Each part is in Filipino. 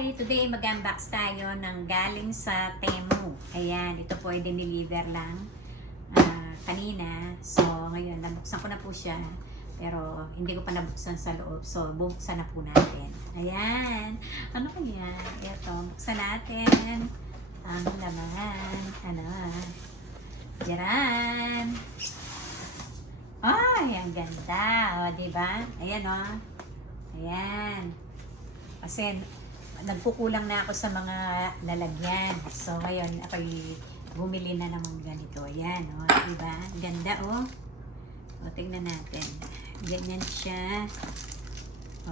Hi! Today mag-unbox tayo ng galing sa Temu. Ayan, ito po ay diniliver lang kanina. So, ngayon, nabuksan ko na po siya. Pero, hindi ko pa nabuksan sa loob. So, bubuksan na po natin. Ayan! Ano kaya? Ito, buksan natin. Ang laman. Ano? Diyan! Ay, ang ganda! O, diba? Ayan, o. Ayan. Kasi, nagkukulang na ako sa mga lalagyan. So, ngayon, ako'y bumili na naman ganito. Ayan, o. Diba? Ganda, o. O, tingnan natin. Ganyan siya.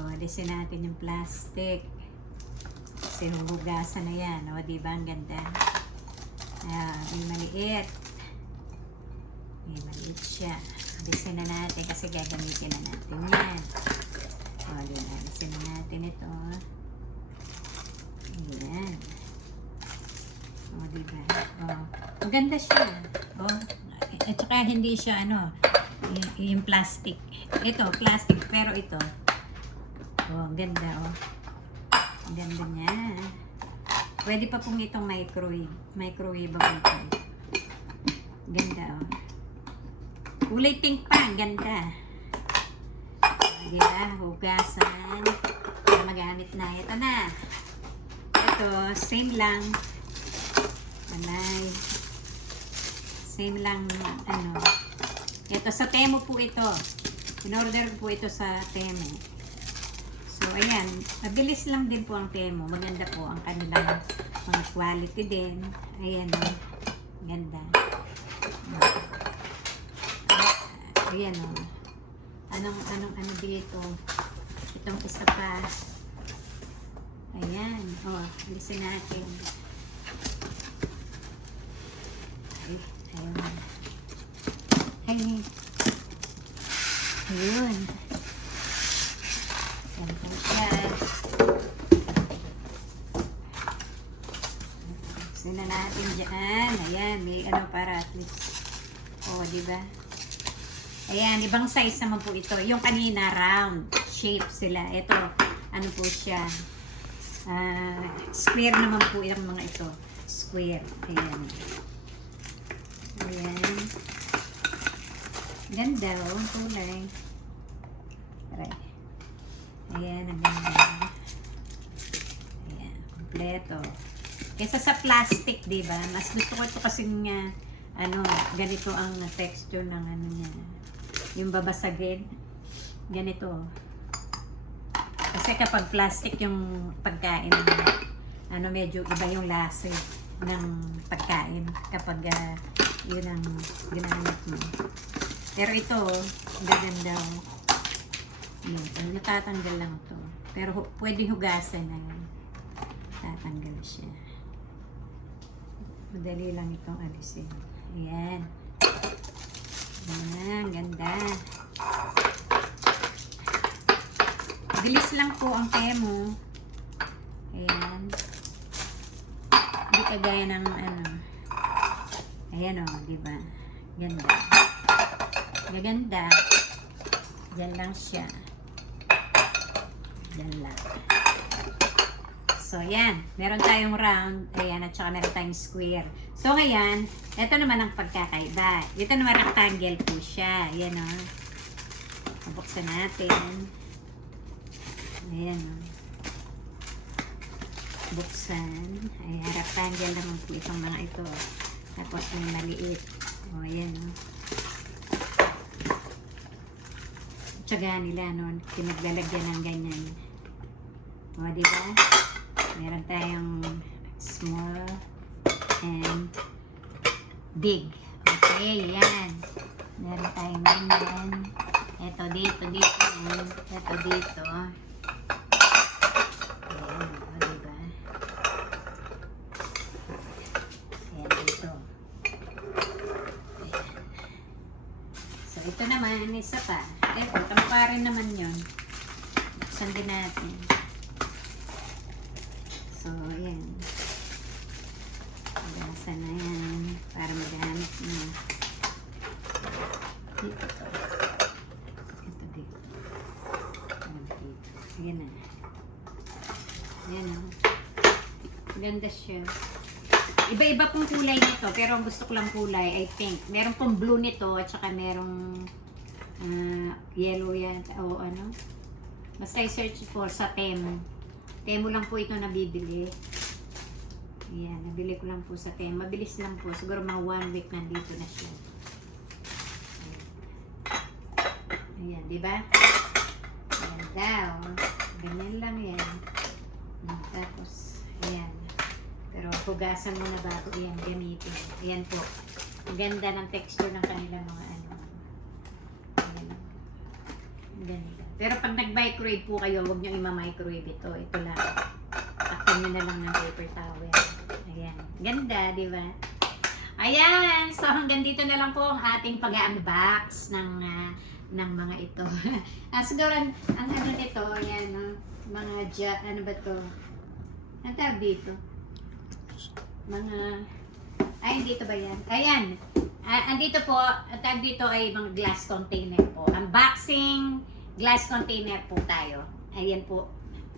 O, alisin natin yung plastic. Kasi huhugasan na yan. O, diba? Ang ganda. May maliit. May maliit siya. Alisin na natin kasi gagamitin na natin yan. O, diba? Alisin na natin ito. Ayan. O, diba? O, maganda siya. O, at saka hindi siya, yung plastic. Ito, plastic, pero ito. O, ang ganda, o. Ang ganda niya. Pwede pa pong itong microwave. Microwave ito. Ganda, o. Kulay pink pa, ang ganda. O, diba? Hugasan. Para magamit na. Ito na. Ito, same lang. Same lang, Ito, sa Temu po ito. In-order po ito sa Temu. So, ayan. Mabilis lang din po ang Temu. Maganda po ang kanilang mga quality din. Ayan, o. Ganda. Ayan, o. Ano dito? Itong isa pa. Ayan. O, listen natin. Ayun. Ayun. Ayun. Ayan po siya. Listen na natin dyan. Ayan. May para at least. O, diba? Ayan. Ibang size naman po ito. Yung kanina, round shape sila. Ito, po siya. Square naman po yung mga ito. Square. Ayan. Ayan. Ganda, oh. Kulay. Aray. Ayan, ang ganda. Ayan. Kompleto. Kesa sa plastic, diba? Mas gusto ko ito kasi nga, ganito ang texture ng niya. Yung babasagin. Ganito. Kasi kapag plastic yung pagkain, medyo iba yung lasa ng pagkain kapag yun ang ginamit mo. Pero ito, gaganda. Natatanggal lang to. Pero pwede hugasan na yun. Tatanggal siya. Madali lang itong alisin. Ayan. Ayan, ganda. Bilis lang po ang Temu. Ayan. Hindi kagaya ng Ayan, o, diba? Ganda. Gaganda. Diyan lang siya. Diyan lang. So, ayan. Meron tayong round. Ayan, at saka meron tayong square. So, ayan. Ito naman ang pagkakaiba. Ito naman rectangle po siya. Ayan, o. Buksan natin. Ayan, o. Buksan. Ayan, rectangle naman po itong mga ito. Tapos may maliit. O, ayan, o. Tsaga nila, pinaglalagyan ng ganyan. O, diba? Meron tayong small and big. Okay, yan. Meron tayong ganyan. Ito dito. Ito dito. Ito naman, isa pa. Ito, tamparin naman yun. Buksan din natin. So, ayan. Buksan na yan. Para magamit nyo. Dito to. Ito dito. Ayan na. Ayan o. Ganda siya. Iba-iba pong kulay nito, pero ang gusto ko lang kulay ay pink. Meron pong blue nito, at saka merong yellow yan, o ano. Basta i-search po sa Temu. Temu lang po ito nabibili. Ayan, nabili ko lang po sa Temu. Mabilis lang po, siguro mga 1 week nandito na siya. Ayan, di ba? Ayan daw. Ganyan lang yan. Tapos, ayan. Pero hugasan mo na bago yan gamitin. Ayan po. Ang ganda ng texture ng kanilang mga ano. Ayan. Ang ganda. Pero pag nag-microwave po kayo, huwag nyo ima-microwave ito. Ito lang. Takpan nyo na lang ng paper towel. Ayan. Ganda, di ba? Ayan. So hanggang dito na lang po ang ating pag-unbox ng mga ito. Siguro ang ano nito, ayan, no? Mga ano ba to? Ang tawag dito? Dito ba yan? Ayan. Andito po, ang tawag dito ay mga glass container po. Unboxing glass container po tayo. Ayan po.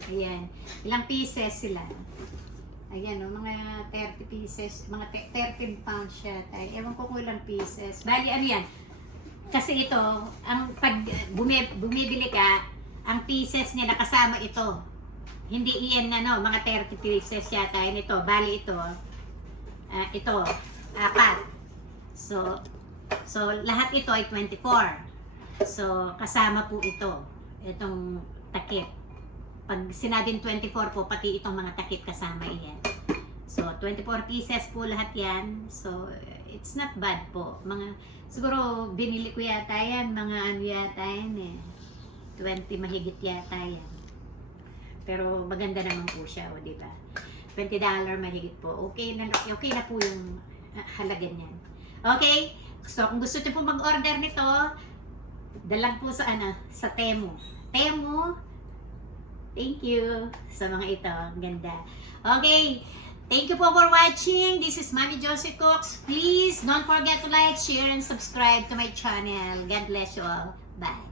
Ayan. Ilang pieces sila? Ayan, no? Mga 30 pieces. Mga 13 pounds siya. Ewan ko kung ilang pieces. Bali, ano yan? Kasi ito, ang pag bumibili ka, ang pieces niya kasama ito. Hindi iyan na, no, mga 30 pieces yata yun ito. Bali ito, ito, 4. So lahat ito ay 24. So, kasama po ito. Itong takip. Pag sinabing 24 po, pati itong mga takip kasama iyan. So, 24 pieces po lahat yan. So, it's not bad po. Siguro, binili ko yata yan. Mga ano yata yan eh. 20 mahigit yata yan. Pero maganda naman po siya, o diba? $20 mahigit po. Okay na po yung halaga niyan. Okay? So, kung gusto niyo po mag-order nito, dalag po sa Temu. Temu, thank you sa mga ito. Ang ganda. Okay. Thank you po for watching. This is Mami Josie Cooks. Please don't forget to like, share, and subscribe to my channel. God bless you all. Bye.